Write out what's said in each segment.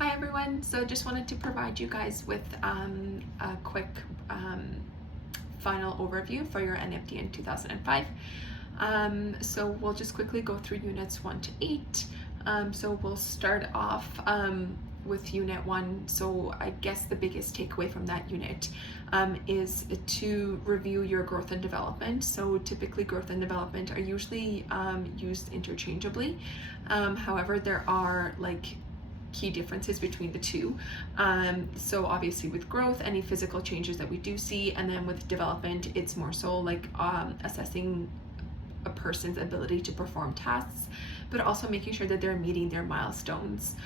Hi everyone, so just wanted to provide you guys with a quick final overview for your NFDN 2005. So we'll just quickly go through units 1 to 8. So we'll start off with unit 1. So I guess the biggest takeaway from that unit is to review your growth and development. So typically growth and development are usually used interchangeably. However, there are key differences between the two. So obviously with growth, any physical changes that we do see, and then with development, it's more so like assessing a person's ability to perform tasks, but also making sure that they're meeting their milestones.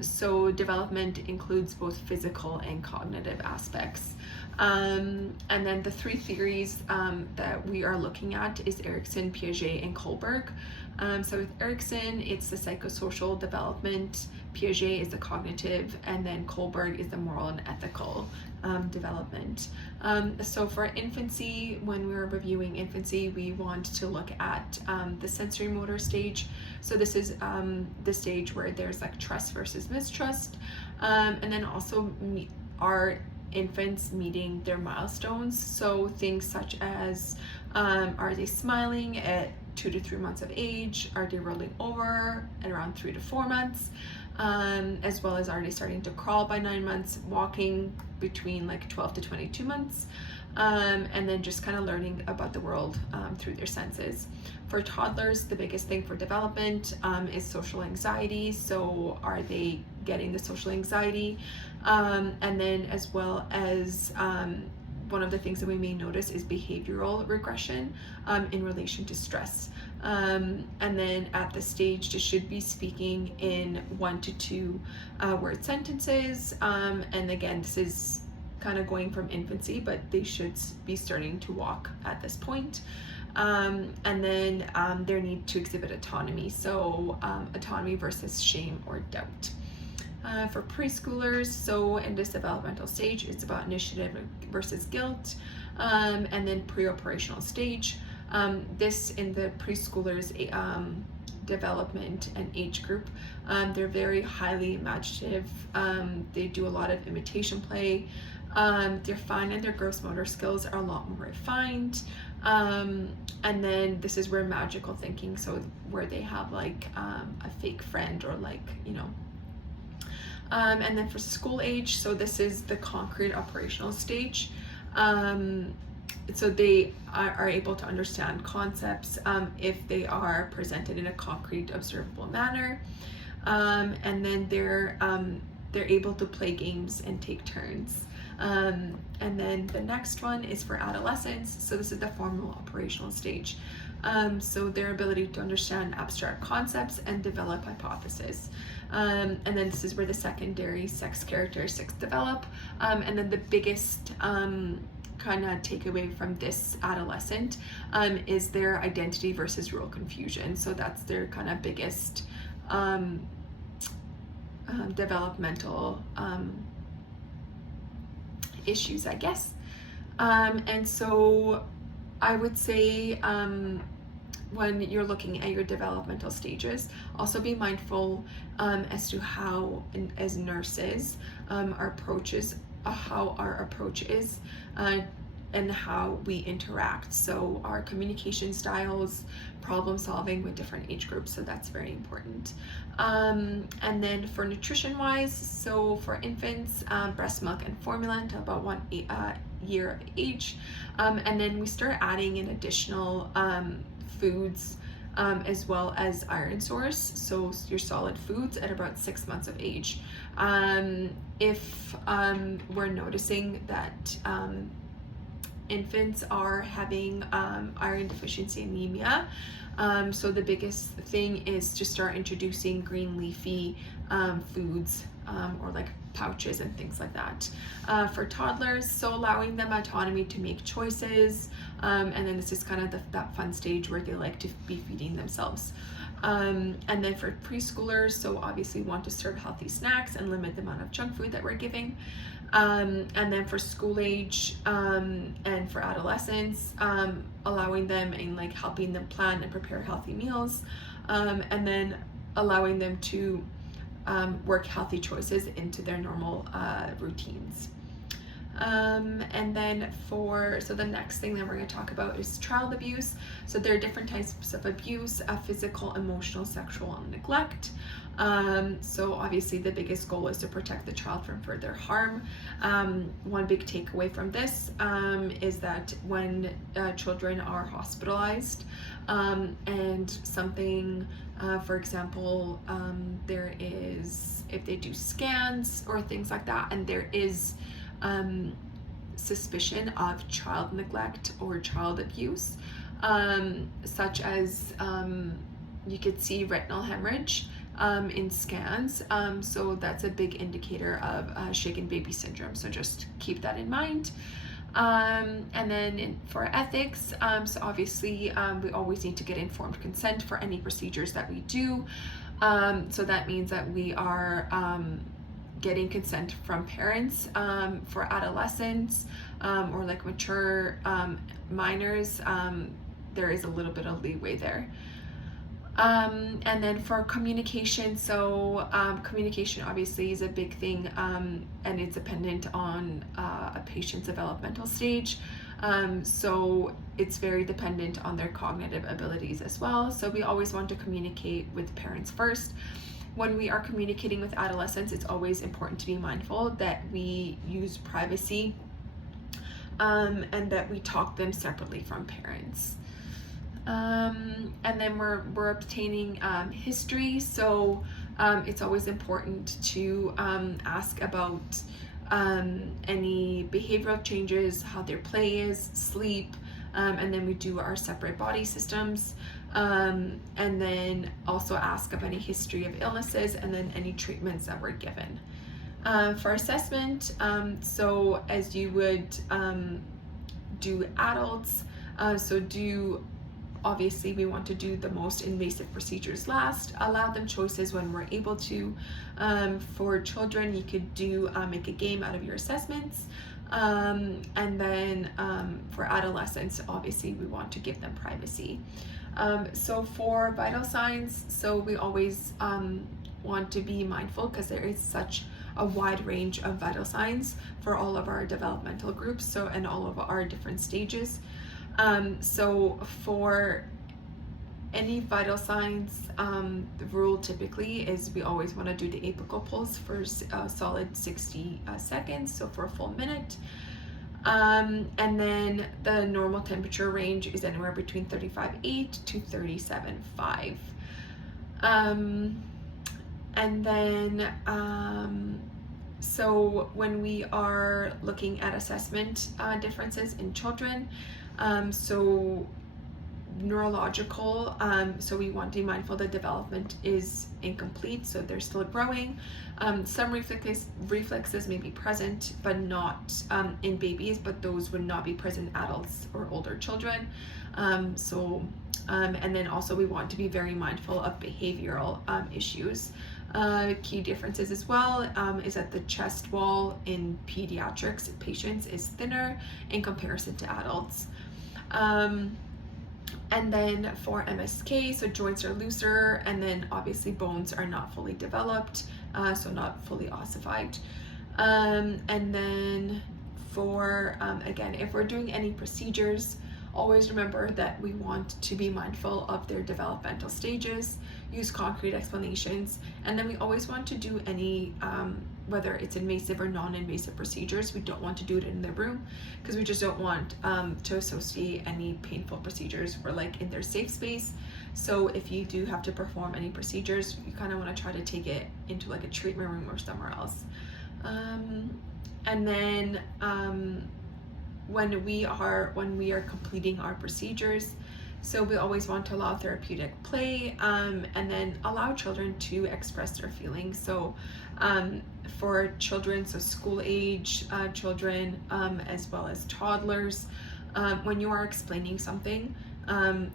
So development includes both physical and cognitive aspects. And then the three theories that we are looking at is Erikson, Piaget, and Kohlberg. So with Erikson, it's the psychosocial development, Piaget is the cognitive, and then Kohlberg is the moral and ethical development. So for infancy, when we're reviewing infancy, we want to look at the sensory motor stage. So this is the stage where there's like trust versus mistrust, and then also our infants meeting their milestones. So things such as are they smiling at 2 to 3 months of age? Are they rolling over at around 3 to 4 months? As well as are they starting to crawl by 9 months, walking between like 12 to 22 months, and then just kind of learning about the world through their senses. For toddlers, the biggest thing for development is social anxiety. So are they getting the social anxiety? And then as well as one of the things that we may notice is behavioral regression in relation to stress. And then at the stage, they should be speaking in 1 to 2 word sentences. And again, this is kind of going from infancy, but they should be starting to walk at this point. And then their need to exhibit autonomy. So autonomy versus shame or doubt. For preschoolers, so in this developmental stage, it's about initiative versus guilt, and then pre-operational stage. This in the preschoolers development and age group, they're very highly imaginative. They do a lot of imitation play. They're fine, and their gross motor skills are a lot more refined. And then this is where magical thinking, so where they have like a fake friend or and then for school age, so this is the concrete operational stage. So they are able to understand concepts if they are presented in a concrete, observable manner. And then they're able to play games and take turns. And then the next one is for adolescents. So this is the formal operational stage. So their ability to understand abstract concepts and develop hypotheses. And then this is where the secondary sex characteristics develop. And then the biggest kind of takeaway from this adolescent is their identity versus role confusion. So that's their kind of biggest developmental issues, I guess. And so I would say when you're looking at your developmental stages, also be mindful as to how, as nurses, our approach is, and how we interact. So our communication styles, problem solving with different age groups, so that's very important. And then for nutrition wise, so for infants, breast milk and formula until about 1 year of age. And then we start adding in additional foods as well as iron source, so your solid foods at about 6 months of age. If we're noticing that infants are having iron deficiency anemia, so the biggest thing is to start introducing green leafy foods or like pouches and things like that. For toddlers, so allowing them autonomy to make choices, and then this is kind of that fun stage where they like to be feeding themselves. And then for preschoolers, so obviously want to serve healthy snacks and limit the amount of junk food that we're giving. And then for school age and for adolescents, allowing them and like helping them plan and prepare healthy meals, and then allowing them to work healthy choices into their normal routines. And then so the next thing that we're going to talk about is child abuse. So there are different types of abuse: physical, emotional, sexual, and neglect. So obviously the biggest goal is to protect the child from further harm. One big takeaway from this is that when children are hospitalized and something, for example, there is, if they do scans or things like that, and there is suspicion of child neglect or child abuse, such as you could see retinal hemorrhage in scans. So that's a big indicator of shaken baby syndrome. So just keep that in mind. And then for ethics, so obviously we always need to get informed consent for any procedures that we do. So that means that we are getting consent from parents. For adolescents or like mature minors, there is a little bit of leeway there. And then for communication, so communication obviously is a big thing, and it's dependent on a patient's developmental stage. So it's very dependent on their cognitive abilities as well. So we always want to communicate with parents first. When we are communicating with adolescents, it's always important to be mindful that we use privacy and that we talk them separately from parents. And then we're obtaining history. So it's always important to ask about any behavioral changes, how their play is, sleep, and then we do our separate body systems. And then also ask of any history of illnesses and then any treatments that were given. For assessment, so as you would do adults, obviously we want to do the most invasive procedures last, allow them choices when we're able to. For children, you could make a game out of your assessments. And then for adolescents, obviously we want to give them privacy. So for vital signs, so we always want to be mindful because there is such a wide range of vital signs for all of our developmental groups, and all of our different stages. So for any vital signs, the rule typically is we always want to do the apical pulse for a solid 60 seconds, so for a full minute. And then the normal temperature range is anywhere between 35.8 to 37.5. And then so when we are looking at assessment differences in children, so neurological, so we want to be mindful that development is incomplete, so they're still growing. Some reflexes may be present but not in babies, but those would not be present in adults or older children. And then also we want to be very mindful of behavioral issues. Key differences as well is that the chest wall in pediatrics patients is thinner in comparison to adults. And then for MSK, so joints are looser, and then obviously bones are not fully developed, so not fully ossified. And then for, again, if we're doing any procedures, always remember that we want to be mindful of their developmental stages, use concrete explanations, and then we always want to do any, whether it's invasive or non-invasive procedures, we don't want to do it in their room because we just don't want to associate any painful procedures. We're like in their safe space. So if you do have to perform any procedures, you kind of want to try to take it into like a treatment room or somewhere else. And then when we are completing our procedures, so we always want to allow therapeutic play, and then allow children to express their feelings. So for children, so school age children, as well as toddlers, when you are explaining something,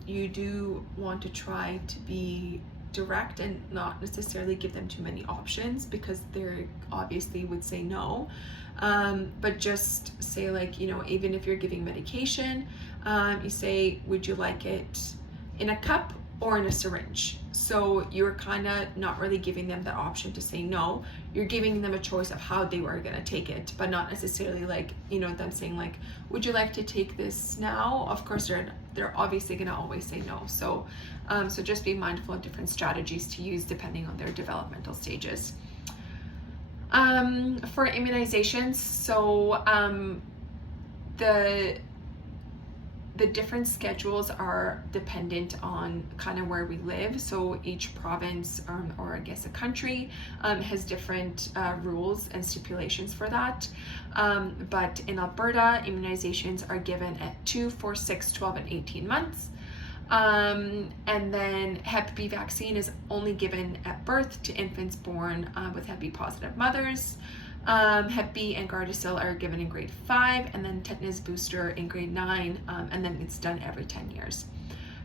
you do want to try to be direct and not necessarily give them too many options because they obviously would say no. But just say, like, you know, even if you're giving medication, you say, would you like it in a cup or in a syringe. So you're kind of not really giving them the option to say no. You're giving them a choice of how they were going to take it, but not necessarily like, you know, them saying like, would you like to take this now? Of course, they're obviously going to always say no. So so just be mindful of different strategies to use depending on their developmental stages. For immunizations, so the different schedules are dependent on kind of where we live. So each province or I guess a country has different rules and stipulations for that. But in Alberta, immunizations are given at 2, 4, 6, 12, and 18 months. And then Hep B vaccine is only given at birth to infants born with Hep B positive mothers. Hep B and Gardasil are given in grade 5, and then tetanus booster in grade 9, and then it's done every 10 years.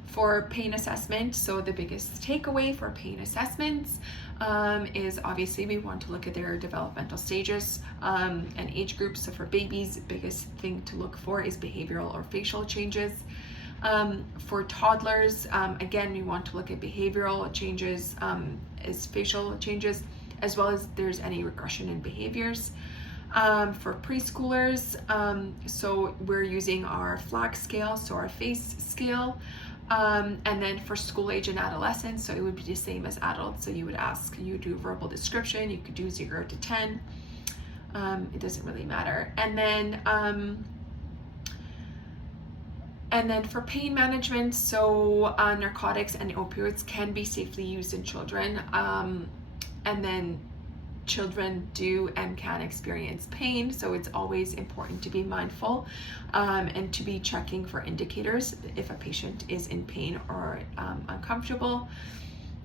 For pain assessment, so the biggest takeaway for pain assessments is obviously we want to look at their developmental stages and age groups. So for babies, the biggest thing to look for is behavioral or facial changes. For toddlers, again, we want to look at behavioral changes as facial changes, as well as there's any regression in behaviors. For preschoolers, so we're using our FLAG scale, so our face scale. And then for school age and adolescents, so it would be the same as adults. So you would you do verbal description, you could do 0 to 10. It doesn't really matter. And then for pain management, so narcotics and opioids can be safely used in children. And then children do and can experience pain, so it's always important to be mindful and to be checking for indicators if a patient is in pain or uncomfortable.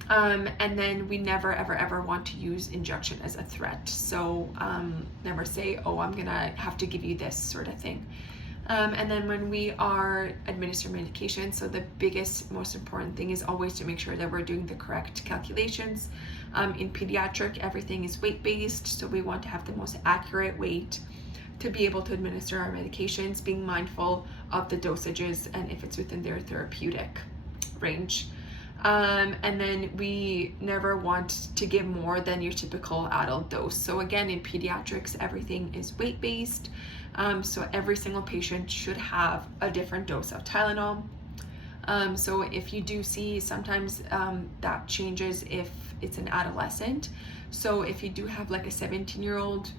And then we never ever want to use injection as a threat, so never say, oh, I'm gonna have to give you this sort of thing. And then when we are administering medication, so the biggest, most important thing is always to make sure that we're doing the correct calculations. In pediatric, everything is weight-based, so we want to have the most accurate weight to be able to administer our medications, being mindful of the dosages and if it's within their therapeutic range. And then we never want to give more than your typical adult dose. So again, in pediatrics, everything is weight-based. So every single patient should have a different dose of Tylenol. So if you do see, sometimes that changes if it's an adolescent. So if you do have like a 17-year-old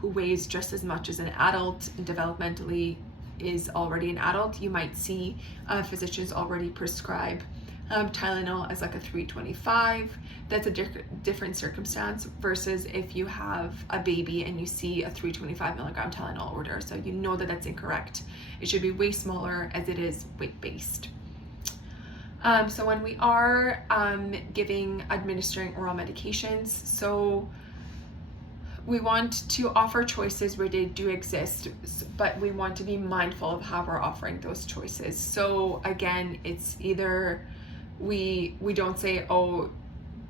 who weighs just as much as an adult and developmentally is already an adult, you might see physicians already prescribe Tylenol as like a 325. That's a different circumstance versus if you have a baby and you see a 325 milligram Tylenol order. So you know that that's incorrect. It should be way smaller as it is weight-based. So when we are administering oral medications, so we want to offer choices where they do exist, but we want to be mindful of how we're offering those choices. So again, it's either we don't say, oh,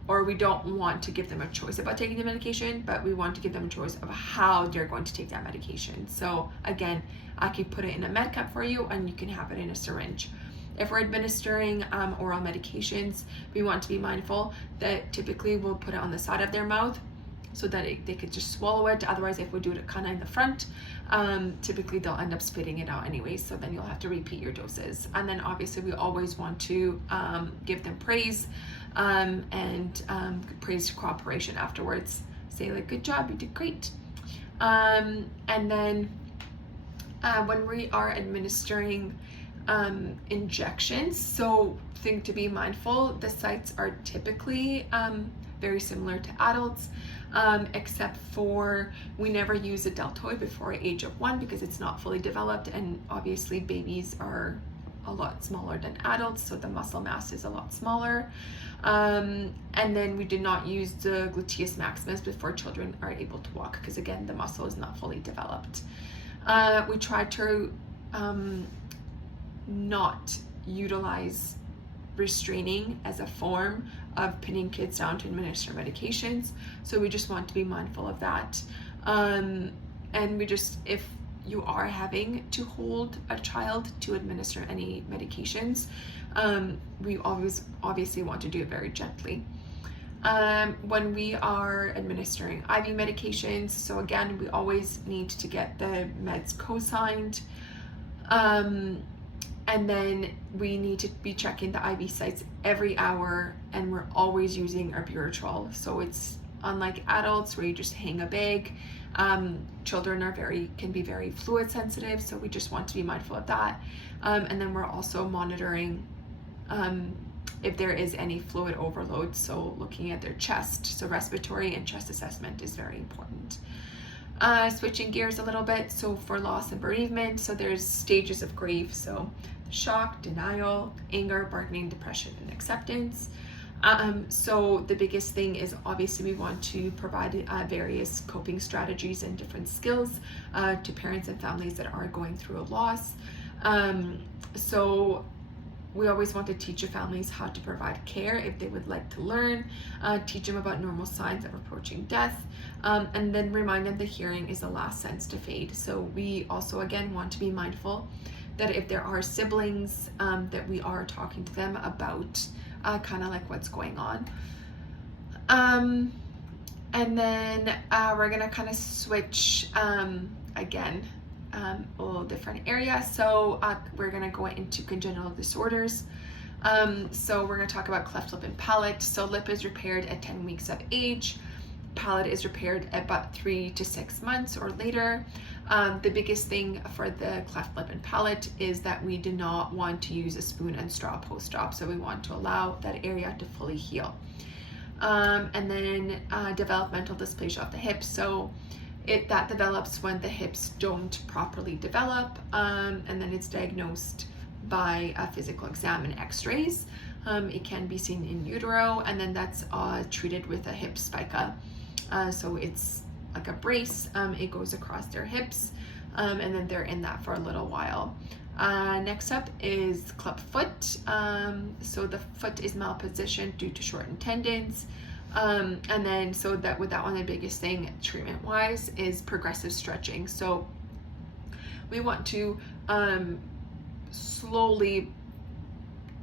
or we don't want to give them a choice about taking the medication, but we want to give them a choice of how they're going to take that medication. So again, I can put it in a med cup for you and you can have it in a syringe. If we're administering oral medications, we want to be mindful that typically we'll put it on the side of their mouth so that they could just swallow it. Otherwise, if we do it kind of in the front, typically they'll end up spitting it out anyway, so then you'll have to repeat your doses. And then obviously we always want to give them praise and praise cooperation afterwards. Say like, good job, you did great. And then when we are administering injections, so thing to be mindful, the sites are typically very similar to adults, except for we never use a deltoid before age of 1 because it's not fully developed, and obviously babies are a lot smaller than adults, so the muscle mass is a lot smaller. And then we do not use the gluteus maximus before children are able to walk because again, the muscle is not fully developed. We try to not utilize restraining as a form of pinning kids down to administer medications, so we just want to be mindful of that. And we just, if you are having to hold a child to administer any medications, we always obviously want to do it very gently. When we are administering IV medications, so again, we always need to get the meds co-signed. And then we need to be checking the IV sites every hour, and we're always using our Buretrol. So it's unlike adults where you just hang a bag. Children can be very fluid sensitive, so we just want to be mindful of that. And then we're also monitoring if there is any fluid overload, so looking at their chest. So respiratory and chest assessment is very important. Switching gears a little bit, so for loss and bereavement, so there's stages of grief, so shock, denial, anger, bargaining, depression, and acceptance. So the biggest thing is obviously we want to provide various coping strategies and different skills to parents and families that are going through a loss. So we always want to teach the families how to provide care if they would like to learn, teach them about normal signs of approaching death, and then remind them the hearing is the last sense to fade. So we also, again, want to be mindful that if there are siblings, that we are talking to them about kind of like what's going on. And then we're gonna kind of switch again, a little different area. So we're gonna go into congenital disorders. So we're gonna talk about cleft lip and palate. So lip is repaired at 10 weeks of age. Palate is repaired at about 3 to 6 months or later. The biggest thing for the cleft lip and palate is that we do not want to use a spoon and straw post-op. So we want to allow that area to fully heal. And then developmental dysplasia of the hips. So that develops when the hips don't properly develop, and then it's diagnosed by a physical exam and x-rays. It can be seen in utero, and then that's treated with a hip spica. So it's like a brace, it goes across their hips, and then they're in that for a little while. Next up is club foot. So the foot is malpositioned due to shortened tendons. And then so that with that one, the biggest thing treatment wise is progressive stretching. So we want to slowly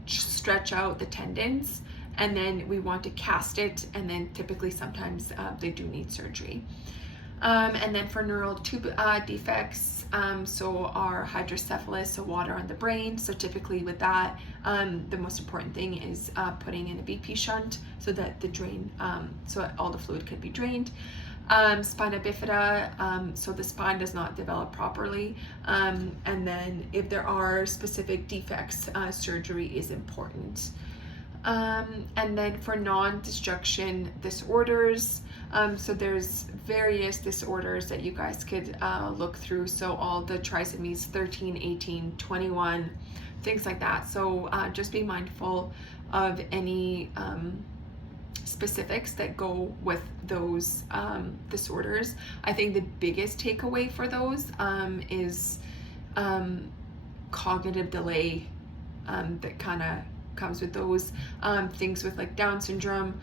stretch out the tendons, and then we want to cast it, and then typically sometimes they do need surgery. And then for neural tube defects, so our hydrocephalus, so water on the brain. So typically with that, the most important thing is putting in a BP shunt so that the drain, so all the fluid can be drained. Spina bifida, so the spine does not develop properly. And then if there are specific defects, surgery is important. And then for non-destruction disorders, so there's various disorders that you guys could look through. So all the trisomies 13, 18, 21, things like that. So just be mindful of any specifics that go with those disorders. I think the biggest takeaway for those is cognitive delay that kind of comes with those things with like Down syndrome,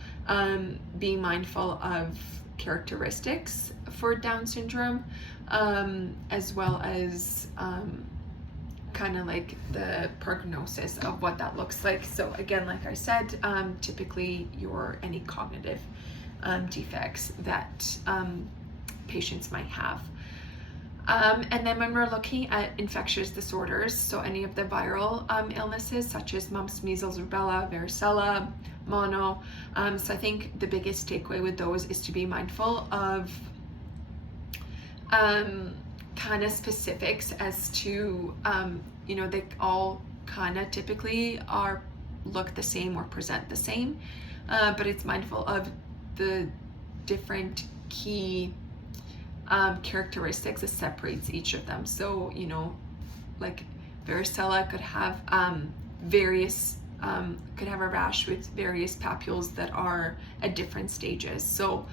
being mindful of characteristics for Down syndrome, as well as kind of like the prognosis of what that looks like. So again, like I said, typically any cognitive defects that patients might have. And then when we're looking at infectious disorders, so any of the viral illnesses such as mumps, measles, rubella, varicella, mono. So I think the biggest takeaway with those is to be mindful of kind of specifics as to, they all kind of typically look the same or present the same, but it's mindful of the different key characteristics that separates each of them. So, like varicella could have could have a rash with various papules that are at different stages. So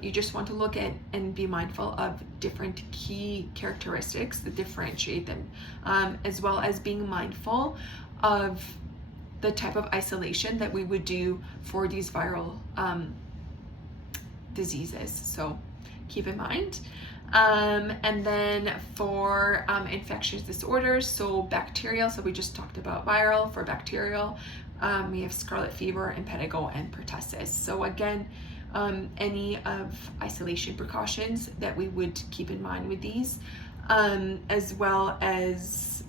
you just want to look at and be mindful of different key characteristics that differentiate them, as well as being mindful of the type of isolation that we would do for these viral diseases. So keep in mind. And then for infectious disorders, so bacterial, so we just talked about viral. For bacterial, we have scarlet fever, impetigo, and pertussis. So again, any of isolation precautions that we would keep in mind with these, as well as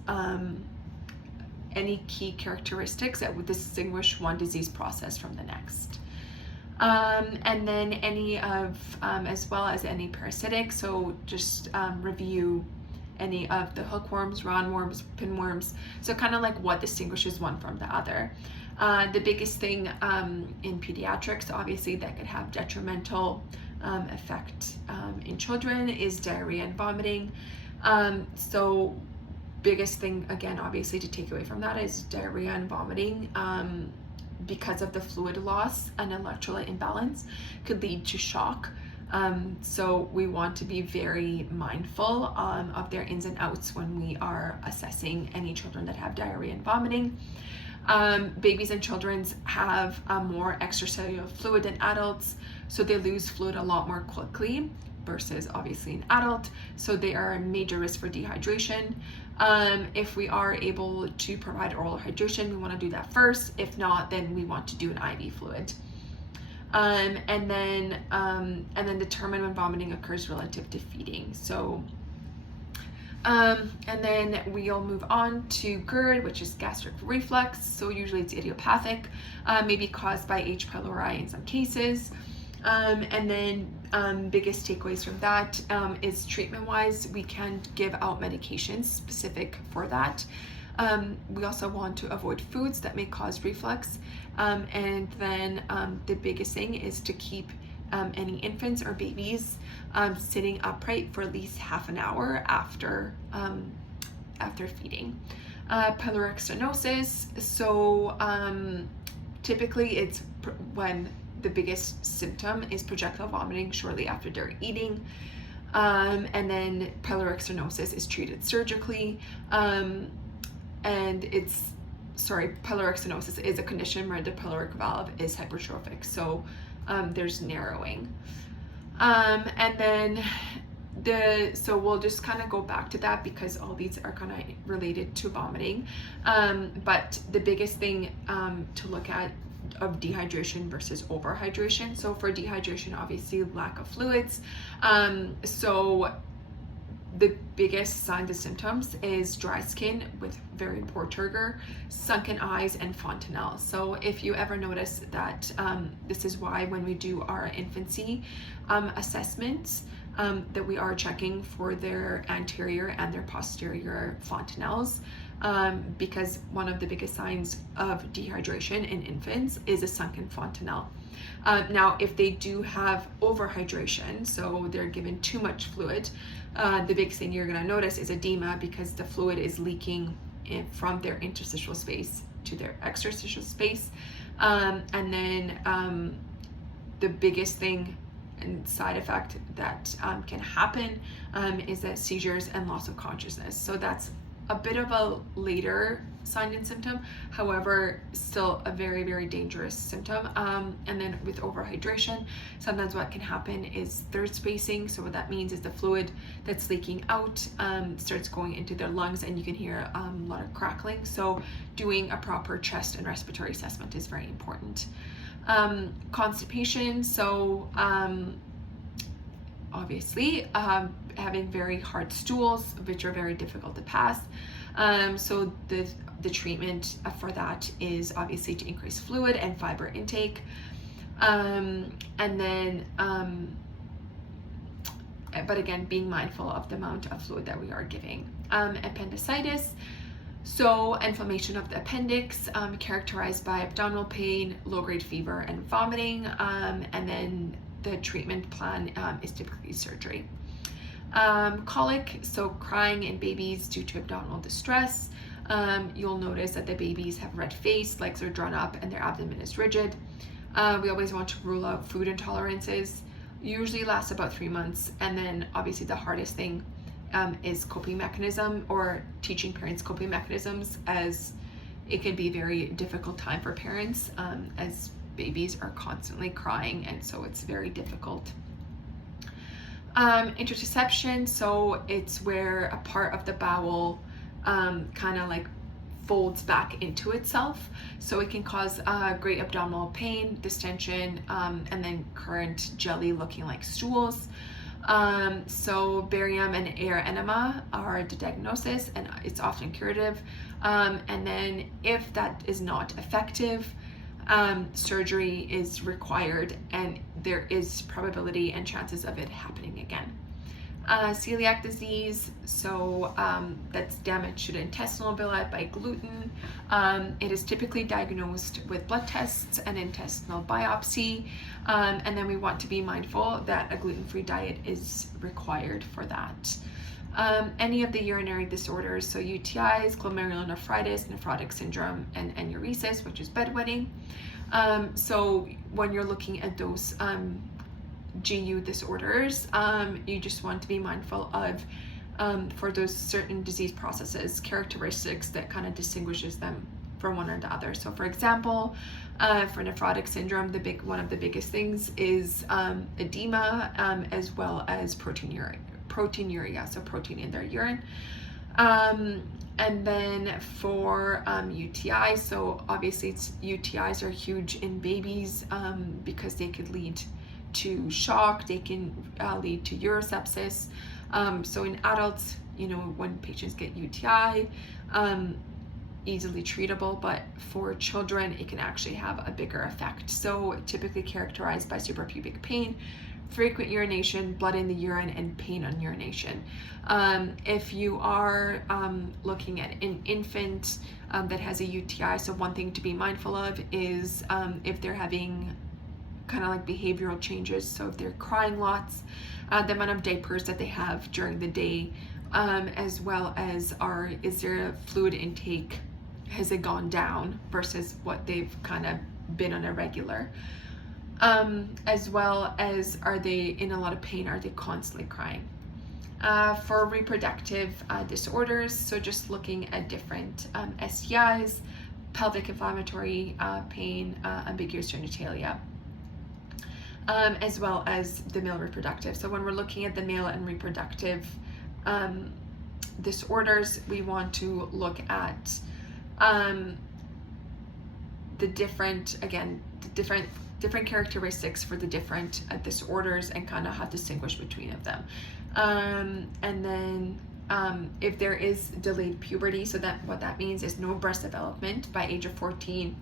any key characteristics that would distinguish one disease process from the next. And then any of, as well as any parasitic, so just review any of the hookworms, roundworms, pinworms, so kind of like what distinguishes one from the other. The biggest thing in pediatrics, obviously, that could have detrimental effect in children is diarrhea and vomiting. So biggest thing, again, obviously, to take away from that is diarrhea and vomiting, because of the fluid loss and electrolyte imbalance, could lead to shock. So we want to be very mindful of their ins and outs when we are assessing any children that have diarrhea and vomiting. Babies and children have more extracellular fluid than adults, so they lose fluid a lot more quickly versus obviously an adult, so they are a major risk for dehydration. If we are able to provide oral hydration, we want to do that first. If not, then we want to do an IV fluid. And then determine when vomiting occurs relative to feeding. So and then we'll move on to GERD, which is gastric reflux. So usually it's idiopathic, maybe caused by H. pylori in some cases. And then biggest takeaways from that is treatment-wise, we can give out medications specific for that. We also want to avoid foods that may cause reflux. And then the biggest thing is to keep any infants or babies sitting upright for at least half an hour after feeding. Pyloric stenosis, so typically it's when the biggest symptom is projectile vomiting shortly after they're eating. And then pyloric stenosis is treated surgically. And pyloric stenosis is a condition where the pyloric valve is hypertrophic, so there's narrowing. And then so we'll just kind of go back to that because all these are kind of related to vomiting. But the biggest thing to look at of dehydration versus overhydration. So for dehydration, obviously lack of fluids. So the biggest signs and symptoms is dry skin with very poor turgor, sunken eyes, and fontanelle. So if you ever notice that, this is why when we do our infancy assessments, that we are checking for their anterior and their posterior fontanelles, because one of the biggest signs of dehydration in infants is a sunken fontanelle. Now, if they do have overhydration, so they're given too much fluid, the big thing you're going to notice is edema because the fluid is leaking from their interstitial space to their extrastitial space. And then the biggest thing and side effect that can happen is that seizures and loss of consciousness. So that's a bit of a later sign and symptom, however, still a very, very dangerous symptom. And then with overhydration, sometimes what can happen is third spacing. So what that means is the fluid that's leaking out starts going into their lungs, and you can hear a lot of crackling. So doing a proper chest and respiratory assessment is very important. Constipation, so obviously having very hard stools, which are very difficult to pass. So the treatment for that is obviously to increase fluid and fiber intake. And then, but again, being mindful of the amount of fluid that we are giving. Appendicitis, so inflammation of the appendix, characterized by abdominal pain, low-grade fever, and vomiting. And then the treatment plan is typically surgery. Colic, so crying in babies due to abdominal distress. You'll notice that the babies have red face, legs are drawn up, and their abdomen is rigid. We always want to rule out food intolerances. Usually lasts about 3 months. And then obviously the hardest thing is coping mechanism, or teaching parents coping mechanisms, as it can be a very difficult time for parents as babies are constantly crying, and so it's very difficult. Interoception, so it's where a part of the bowel kind of like folds back into itself. So it can cause great abdominal pain, distension, and then current jelly looking like stools. So barium and air enema are the diagnosis, and it's often curative. And then if that is not effective, surgery is required, and there is probability and chances of it happening again. Celiac disease, so that's damage to the intestinal villi by gluten. It is typically diagnosed with blood tests and intestinal biopsy, and then we want to be mindful that a gluten-free diet is required for that. Any of the urinary disorders, so UTIs, glomerulonephritis, nephrotic syndrome, and enuresis, which is bedwetting. So when you're looking at those GU disorders, you just want to be mindful of, for those certain disease processes, characteristics that kind of distinguishes them from one or the other. So for example, for nephrotic syndrome, one of the biggest things is edema, as well as proteinuria, so protein in their urine. And then for UTI, so obviously UTIs are huge in babies because they could lead to shock, they can lead to urosepsis. So in adults, when patients get UTI, easily treatable, but for children, it can actually have a bigger effect. So typically characterized by suprapubic pain, frequent urination, blood in the urine, and pain on urination. If you are looking at an infant that has a UTI, so one thing to be mindful of is if they're having kind of like behavioral changes, so if they're crying lots, the amount of diapers that they have during the day, as well as is their fluid intake, has it gone down versus what they've kind of been on a regular, as well as are they in a lot of pain, are they constantly crying. For reproductive disorders, so just looking at different STIs, pelvic inflammatory pain, ambiguous genitalia, as well as the male reproductive. So when we're looking at the male and reproductive disorders, we want to look at the different characteristics for the different disorders and kind of how to distinguish between of them. And then if there is delayed puberty, so that what that means is no breast development by age of 14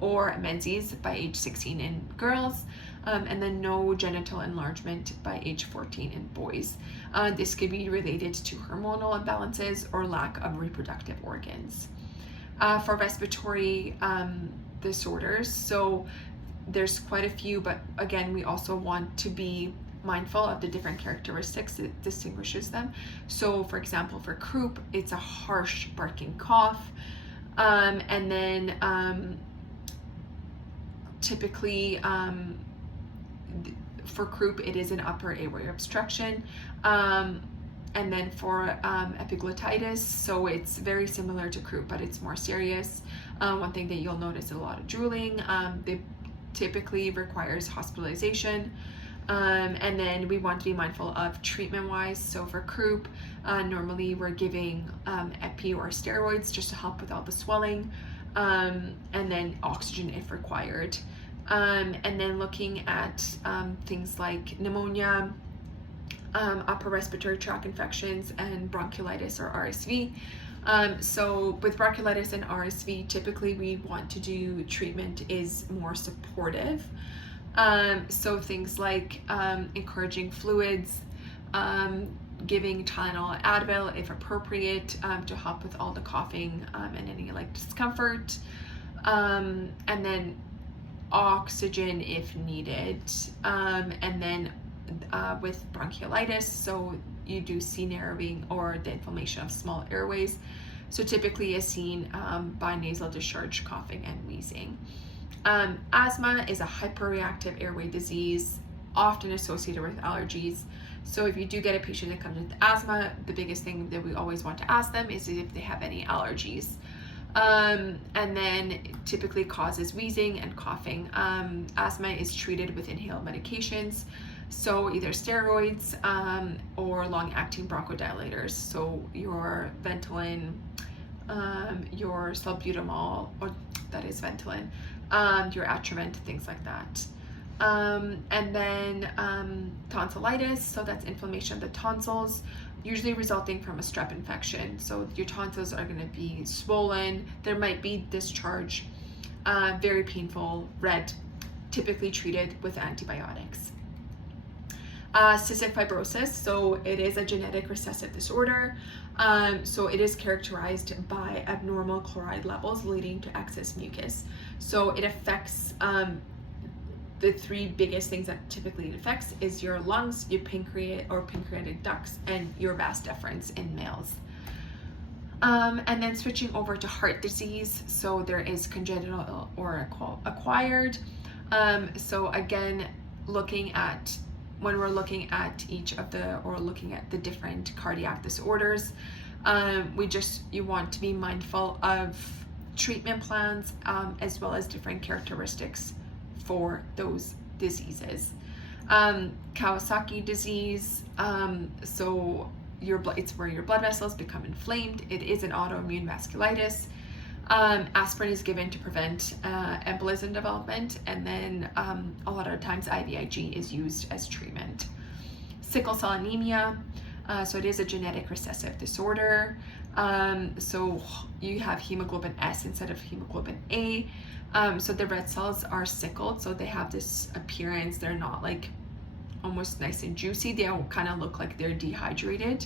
or menses by age 16 in girls, and then no genital enlargement by age 14 in boys. This could be related to hormonal imbalances or lack of reproductive organs. For respiratory disorders, so there's quite a few, but again, we also want to be mindful of the different characteristics that distinguishes them. So for example, for croup, it's a harsh barking cough, and then typically for croup, it is an upper airway obstruction. And then for epiglottitis, so it's very similar to croup, but it's more serious. One thing that you'll notice is a lot of drooling. They typically requires hospitalization. And then we want to be mindful of treatment-wise. So for croup, normally we're giving epi or steroids just to help with all the swelling, and then oxygen if required. And then looking at things like pneumonia, upper respiratory tract infections, and bronchiolitis or RSV. So with bronchiolitis and RSV, typically we want to do treatment is more supportive. So things like encouraging fluids, giving Tylenol, Advil if appropriate, to help with all the coughing and any like discomfort, and then oxygen if needed, and then with bronchiolitis, so you do see narrowing or the inflammation of small airways, so typically is seen by nasal discharge, coughing, and wheezing. Asthma is a hyperreactive airway disease, often associated with allergies. So if you do get a patient that comes with asthma, the biggest thing that we always want to ask them is if they have any allergies. And then it typically causes wheezing and coughing. Asthma is treated with inhaled medications. So either steroids or long-acting bronchodilators. So your Ventolin, your salbutamol, or that is Ventolin, your Atrovent, things like that. And then tonsillitis, so that's inflammation of the tonsils, usually resulting from a strep infection. So your tonsils are going to be swollen, there might be discharge, very painful, red, typically treated with antibiotics. Cystic fibrosis, so it is a genetic recessive disorder. So it is characterized by abnormal chloride levels leading to excess mucus. So it affects the three biggest things that typically it affects is your lungs, your pancreatic ducts, and your vas deferens in males. And then switching over to heart disease, so there is congenital or acquired. So again, when we're looking at looking at the different cardiac disorders, you want to be mindful of treatment plans as well as different characteristics for those diseases. Kawasaki disease, so it's where your blood vessels become inflamed. It is an autoimmune vasculitis. Aspirin is given to prevent embolism development, and then a lot of times IVIG is used as treatment. Sickle cell anemia, so it is a genetic recessive disorder. So you have hemoglobin S instead of hemoglobin A. So the red cells are sickled, so they have this appearance. They're not like almost nice and juicy. They kind of look like they're dehydrated.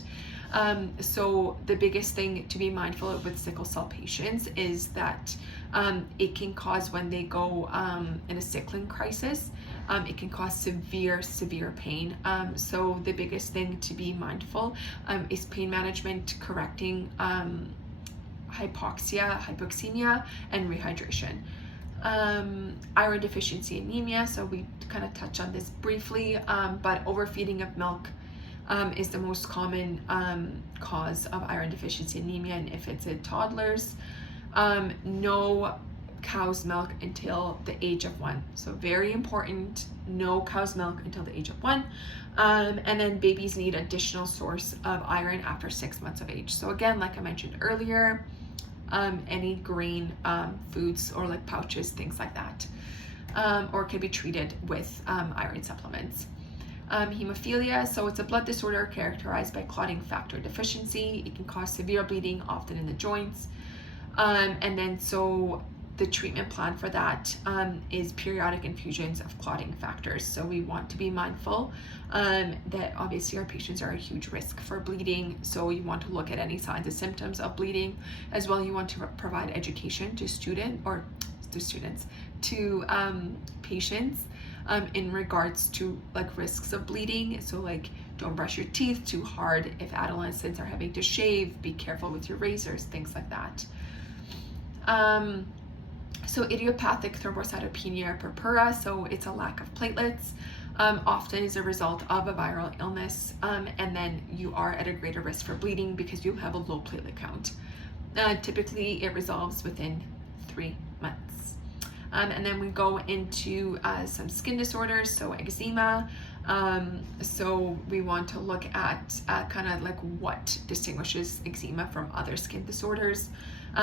So the biggest thing to be mindful of with sickle cell patients is that it can cause, when they go in a sickling crisis, it can cause severe pain. So the biggest thing to be mindful is pain management, correcting hypoxemia, and rehydration. Iron deficiency anemia, so we kind of touch on this briefly, but overfeeding of milk is the most common cause of iron deficiency anemia, and if it's in toddlers, no cow's milk until the age of 1. So very important, no cow's milk until the age of 1. And then babies need additional source of iron after 6 months of age. So again, like I mentioned earlier, any grain foods or like pouches, things like that, or can be treated with iron supplements. Hemophilia, so it's a blood disorder characterized by clotting factor deficiency. It can cause severe bleeding, often in the joints. And then so the treatment plan for that is periodic infusions of clotting factors. So we want to be mindful that obviously our patients are a huge risk for bleeding. So you want to look at any signs and symptoms of bleeding. As well, you want to provide education to patients in regards to like risks of bleeding. So like, don't brush your teeth too hard. If adolescents are having to shave, be careful with your razors, things like that. So idiopathic thrombocytopenia purpura, so it's a lack of platelets, often is a result of a viral illness, and then you are at a greater risk for bleeding because you have a low platelet count. Typically it resolves within 3 months. And then we go into some skin disorders, so eczema. So we want to look at kind of like what distinguishes eczema from other skin disorders.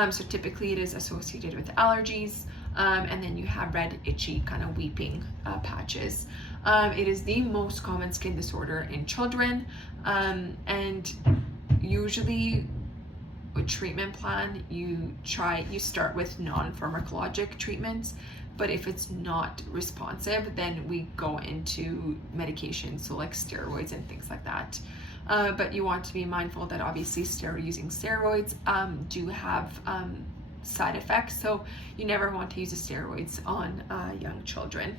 So typically it is associated with allergies, and then you have red, itchy, kind of weeping patches. It is the most common skin disorder in children, and usually with treatment plan, you start with non-pharmacologic treatments, but if it's not responsive, then we go into medications, so like steroids and things like that. But you want to be mindful that obviously using steroids do have side effects, so you never want to use the steroids on young children.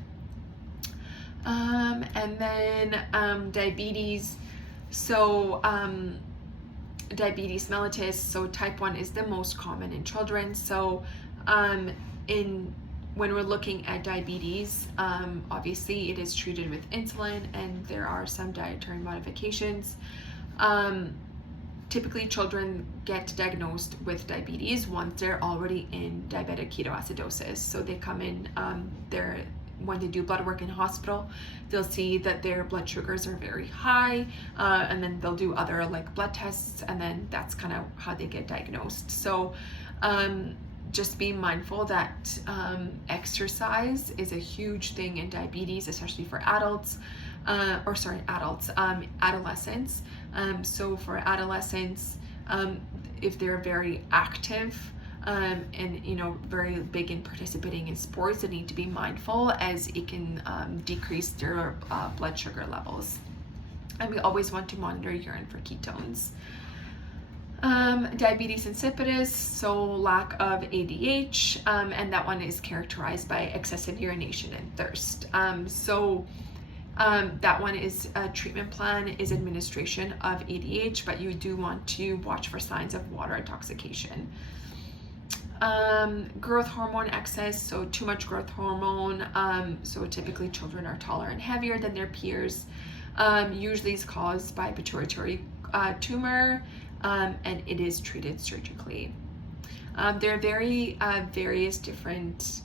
And then diabetes, so diabetes mellitus, so type 1 is the most common in children. So when we're looking at diabetes, obviously it is treated with insulin, and there are some dietary modifications. Typically children get diagnosed with diabetes once they're already in diabetic ketoacidosis. So they come in, when they do blood work in hospital, they'll see that their blood sugars are very high, and then they'll do other like blood tests, and then that's kind of how they get diagnosed. So just be mindful that exercise is a huge thing in diabetes, especially for adults, adolescents. So for adolescents, if they're very active and very big in participating in sports, they need to be mindful, as it can decrease their blood sugar levels. And we always want to monitor urine for ketones. Diabetes insipidus, so lack of ADH, and that one is characterized by excessive urination and thirst. That one is a treatment plan is administration of ADH, but you do want to watch for signs of water intoxication. Growth hormone excess, so too much growth hormone, so typically children are taller and heavier than their peers, usually is caused by pituitary tumor, and it is treated surgically. There are various different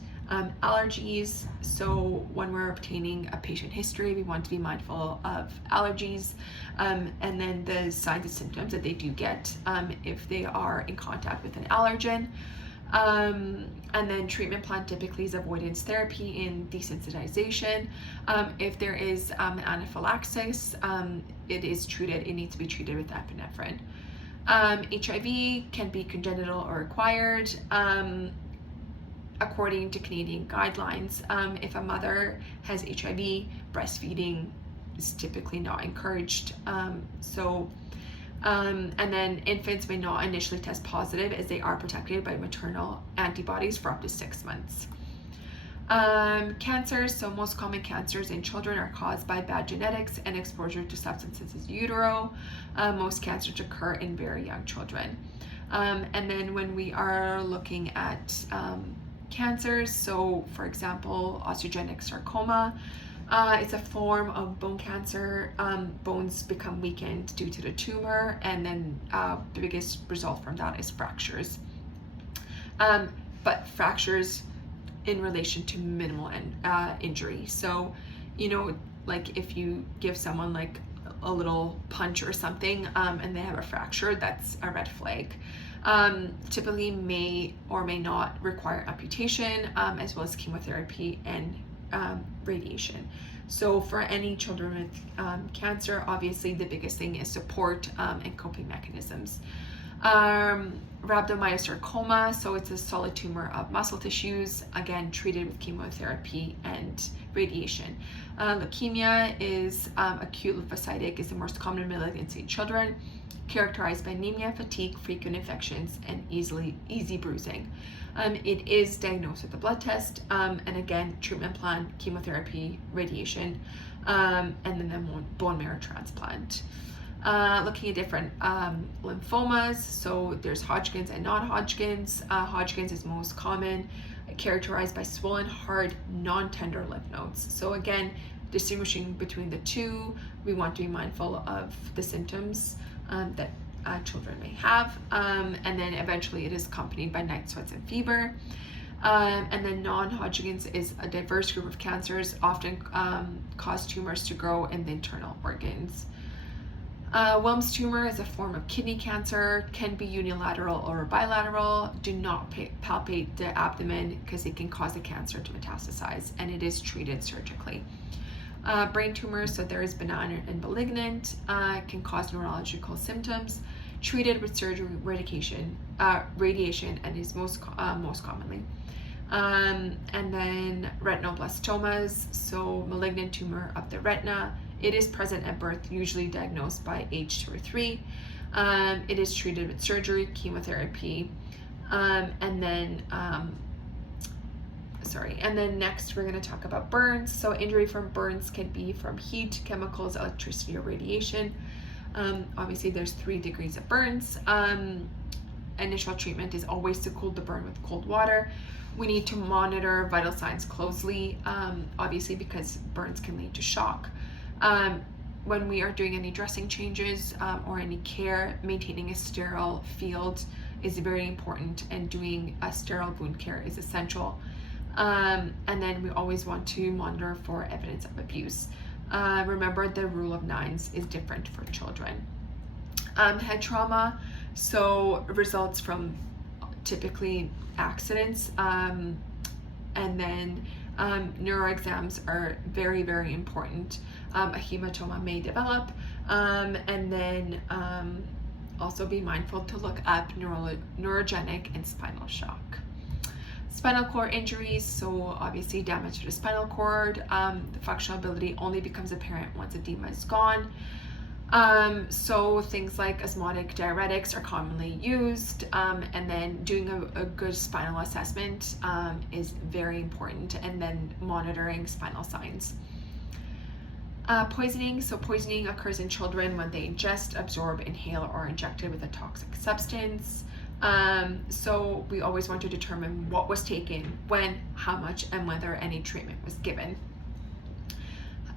allergies, so when we're obtaining a patient history, we want to be mindful of allergies, and then the signs and symptoms that they do get if they are in contact with an allergen. And then treatment plan typically is avoidance therapy and desensitization. If there is anaphylaxis, it needs to be treated with epinephrine. HIV can be congenital or acquired. According to Canadian guidelines, if a mother has HIV, breastfeeding is typically not encouraged. And then infants may not initially test positive, as they are protected by maternal antibodies for up to 6 months. Cancers, so most common cancers in children are caused by bad genetics and exposure to substances in utero. Most cancers occur in very young children. And then when we are looking at cancers, so for example, osteogenic sarcoma, it's a form of bone cancer. Bones become weakened due to the tumor, and then the biggest result from that is fractures. But fractures in relation to minimal injury. So, like if you give someone like a little punch or something, and they have a fracture, that's a red flag. Typically may or may not require amputation, as well as chemotherapy and radiation. So for any children with cancer, obviously the biggest thing is support and coping mechanisms. Rhabdomyosarcoma, so it's a solid tumor of muscle tissues, again treated with chemotherapy and radiation. Leukemia is acute lymphocytic, is the most common malignancy in children, characterized by anemia, fatigue, frequent infections, and easy bruising. It is diagnosed with a blood test, and again, treatment plan, chemotherapy, radiation, and then the bone marrow transplant. Looking at different lymphomas, so there's Hodgkin's and non-Hodgkin's. Hodgkin's is most common, characterized by swollen, hard, non-tender lymph nodes. So again, distinguishing between the two, we want to be mindful of the symptoms that children may have, and then eventually it is accompanied by night sweats and fever. And then non-Hodgkin's is a diverse group of cancers, often cause tumors to grow in the internal organs. Wilms tumor is a form of kidney cancer, can be unilateral or bilateral. Do not palpate the abdomen because it can cause the cancer to metastasize, and it is treated surgically. Brain tumors, so there is benign and malignant, can cause neurological symptoms, treated with surgery, radiation, and is most commonly. And then retinoblastomas, so malignant tumor of the retina. It is present at birth, usually diagnosed by age 2 or 3. It is treated with surgery, chemotherapy, and then next we're going to talk about burns. So injury from burns can be from heat, chemicals, electricity, or radiation. Obviously there's 3 degrees of burns. Initial treatment is always to cool the burn with cold water. We need to monitor vital signs closely, obviously because burns can lead to shock. When we are doing any dressing changes or any care, maintaining a sterile field is very important, and doing a sterile wound care is essential. And then we always want to monitor for evidence of abuse. Remember, the rule of nines is different for children. Head trauma, so results from typically accidents, and then neuro exams are very, very important. A hematoma may develop, and then also be mindful to look up neurogenic and spinal shock. Spinal cord injuries, so obviously damage to the spinal cord. The functional ability only becomes apparent once edema is gone. So things like osmotic diuretics are commonly used, and then doing a good spinal assessment is very important, and then monitoring spinal signs. Poisoning, so poisoning occurs in children when they ingest, absorb, inhale, or injected with a toxic substance. So we always want to determine what was taken, when, how much, and whether any treatment was given.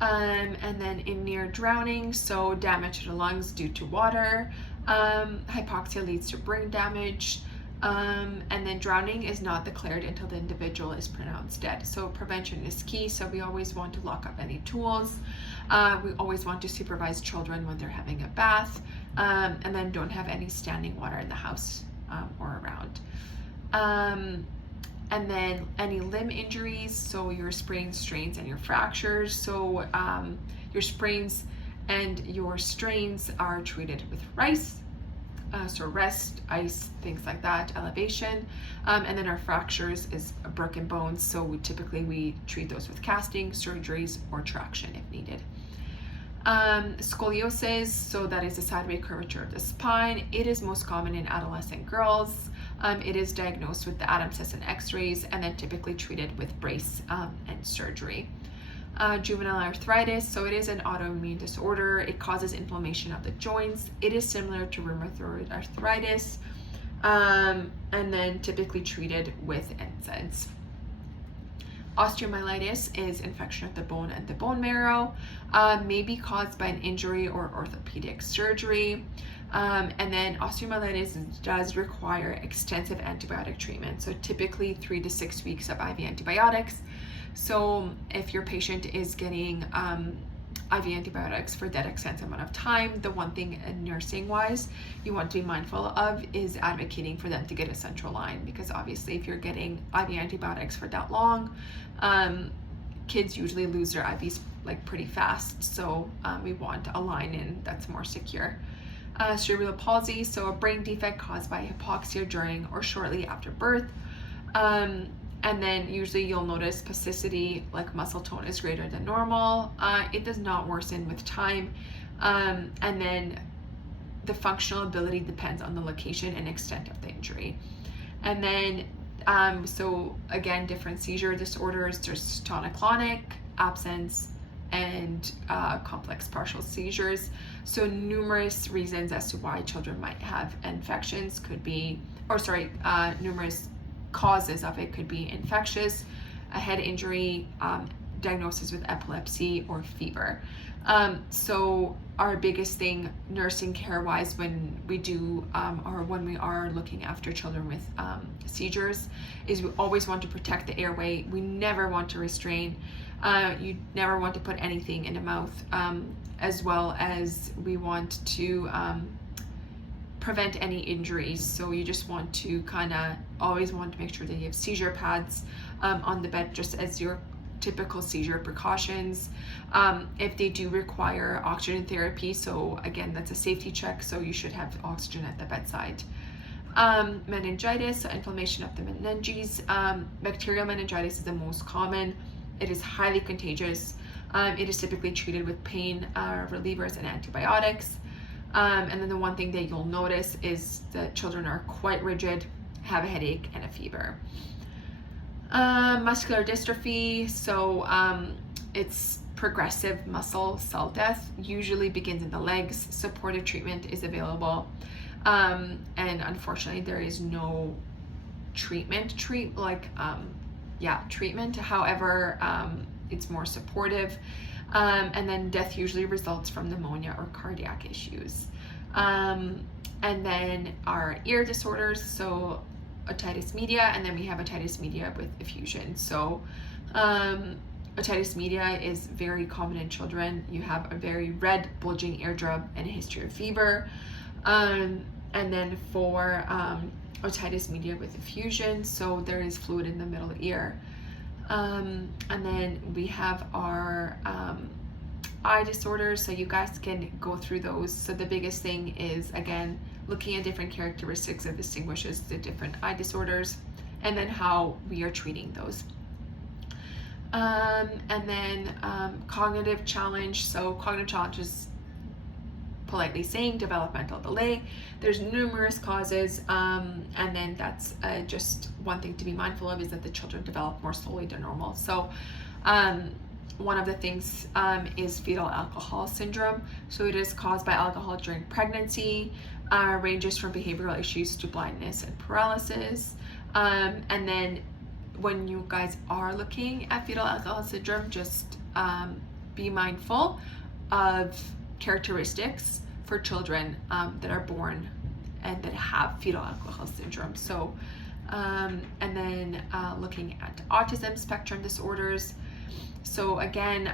And then in near drowning, so damage to the lungs due to water. Hypoxia leads to brain damage. And then drowning is not declared until the individual is pronounced dead. So prevention is key. So we always want to lock up any tools. We always want to supervise children when they're having a bath, and then don't have any standing water in the house or around. And then any limb injuries, so your sprains, strains, and your fractures. So your sprains and your strains are treated with rice, so rest, ice, things like that, elevation. And then our fractures is broken bones, so we treat those with casting, surgeries, or traction if needed. Scoliosis, so that is a sideways curvature of the spine. It is most common in adolescent girls. It is diagnosed with the Adams test and x-rays, and then typically treated with brace and surgery. Juvenile arthritis, so it is an autoimmune disorder. It causes inflammation of the joints. It is similar to rheumatoid arthritis, and then typically treated with NSAIDs. Osteomyelitis is infection of the bone and the bone marrow, may be caused by an injury or orthopedic surgery. And then osteomyelitis does require extensive antibiotic treatment, so typically 3 to 6 weeks of IV antibiotics. So if your patient is getting IV antibiotics for that extensive amount of time, the one thing nursing wise you want to be mindful of is advocating for them to get a central line, because obviously if you're getting IV antibiotics for that long, kids usually lose their IVs like pretty fast, so we want a line in that's more secure. Cerebral palsy, so a brain defect caused by hypoxia during or shortly after birth. And then usually you'll notice spasticity, like muscle tone is greater than normal. It does not worsen with time. And then the functional ability depends on the location and extent of the injury. And then, so again, different seizure disorders, there's tonic-clonic, absence, and complex partial seizures. So numerous reasons as to why children might have infections could be, numerous causes of it could be infectious, a head injury, diagnosis with epilepsy, or fever. So our biggest thing nursing care wise when we do or when we are looking after children with seizures is we always want to protect the airway. We never want to restrain. You never want to put anything in the mouth, as well as we want to prevent any injuries. So you just want to always want to make sure that you have seizure pads on the bed, just as your typical seizure precautions. If they do require oxygen therapy, so again, that's a safety check, so you should have oxygen at the bedside. Meningitis, so inflammation of the meninges. Bacterial meningitis is the most common. It is highly contagious. It is typically treated with pain relievers and antibiotics. And then the one thing that you'll notice is that children are quite rigid, have a headache, and a fever. Muscular dystrophy, so it's progressive muscle cell death, usually begins in the legs. Supportive treatment is available, and unfortunately there is no treatment. However, it's more supportive. And then death usually results from pneumonia or cardiac issues. And then our ear disorders, so otitis media, and then we have otitis media with effusion. So otitis media is very common in children. You have a very red bulging eardrum and a history of fever. And then for otitis media with effusion, so there is fluid in the middle ear. And then we have our eye disorders, so you guys can go through those. So the biggest thing is, again, looking at different characteristics that distinguishes the different eye disorders, and then how we are treating those. And then cognitive challenge. So cognitive challenge is, politely saying, developmental delay. There's numerous causes, and then that's just one thing to be mindful of, is that the children develop more slowly than normal. So one of the things is fetal alcohol syndrome. So it is caused by alcohol during pregnancy, ranges from behavioral issues to blindness and paralysis. And then when you guys are looking at fetal alcohol syndrome, just be mindful of characteristics for children that are born and that have fetal alcohol syndrome. So and then looking at autism spectrum disorders. So again,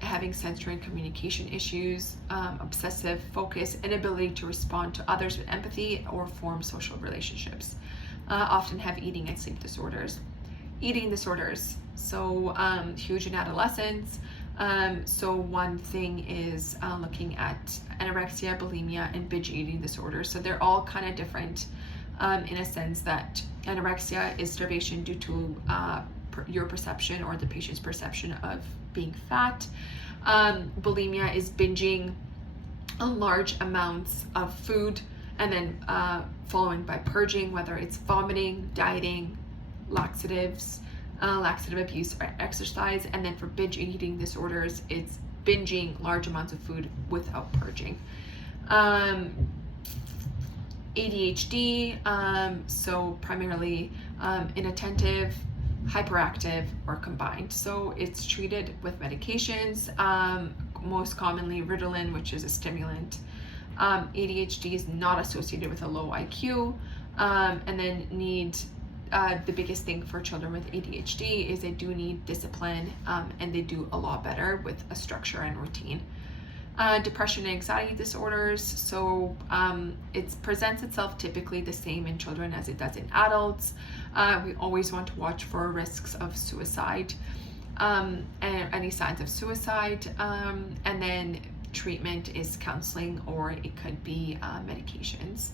having sensory and communication issues, obsessive focus, inability to respond to others with empathy or form social relationships. Often have eating and sleep disorders. Eating disorders, so huge in adolescents. So one thing is looking at anorexia, bulimia, and binge eating disorders. So they're all kind of different in a sense that anorexia is starvation due to your perception or the patient's perception of being fat. Bulimia is binging on large amounts of food and then following by purging, whether it's vomiting, dieting, laxatives, laxative abuse, or exercise. And then for binge eating disorders, it's binging large amounts of food without purging. ADHD, so primarily inattentive, hyperactive, or combined. So it's treated with medications, most commonly Ritalin, which is a stimulant. ADHD is not associated with a low IQ, and then the biggest thing for children with ADHD is they do need discipline, and they do a lot better with a structure and routine. Depression and anxiety disorders, so it presents itself typically the same in children as it does in adults. We always want to watch for risks of suicide, and any signs of suicide, and then treatment is counseling, or it could be medications.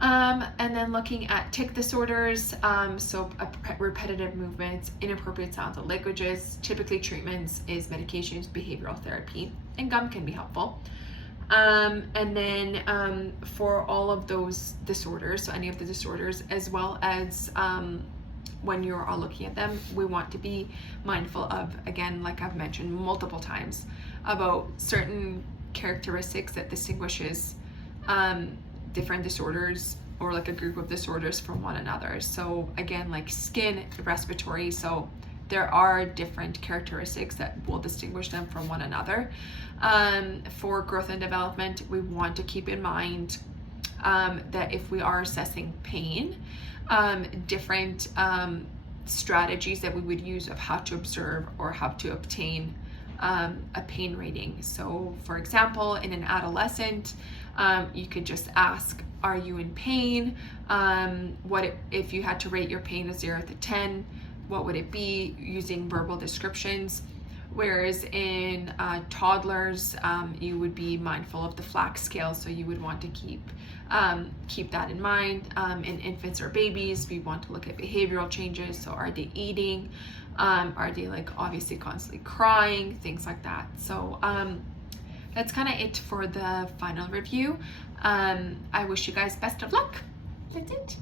And then looking at tic disorders, so repetitive movements, inappropriate sounds and languages. Typically treatments is medications, behavioral therapy, and gum can be helpful. And then for all of those disorders, so any of the disorders, as well as when you are looking at them, we want to be mindful of, again, like I've mentioned multiple times, about certain characteristics that distinguishes different disorders or like a group of disorders from one another. So again, like skin, respiratory, so there are different characteristics that will distinguish them from one another. For growth and development, we want to keep in mind that if we are assessing pain, different strategies that we would use of how to observe or how to obtain a pain rating. So for example, in an adolescent, you could just ask, are you in pain? If you had to rate your pain as 0 to 10, what would it be, using verbal descriptions? Whereas in toddlers, you would be mindful of the Flax scale, so you would want to keep that in mind. In infants or babies, we want to look at behavioral changes. So are they eating? Are they like obviously constantly crying? Things like that. So that's kind of it for the final review. I wish you guys best of luck. That's it.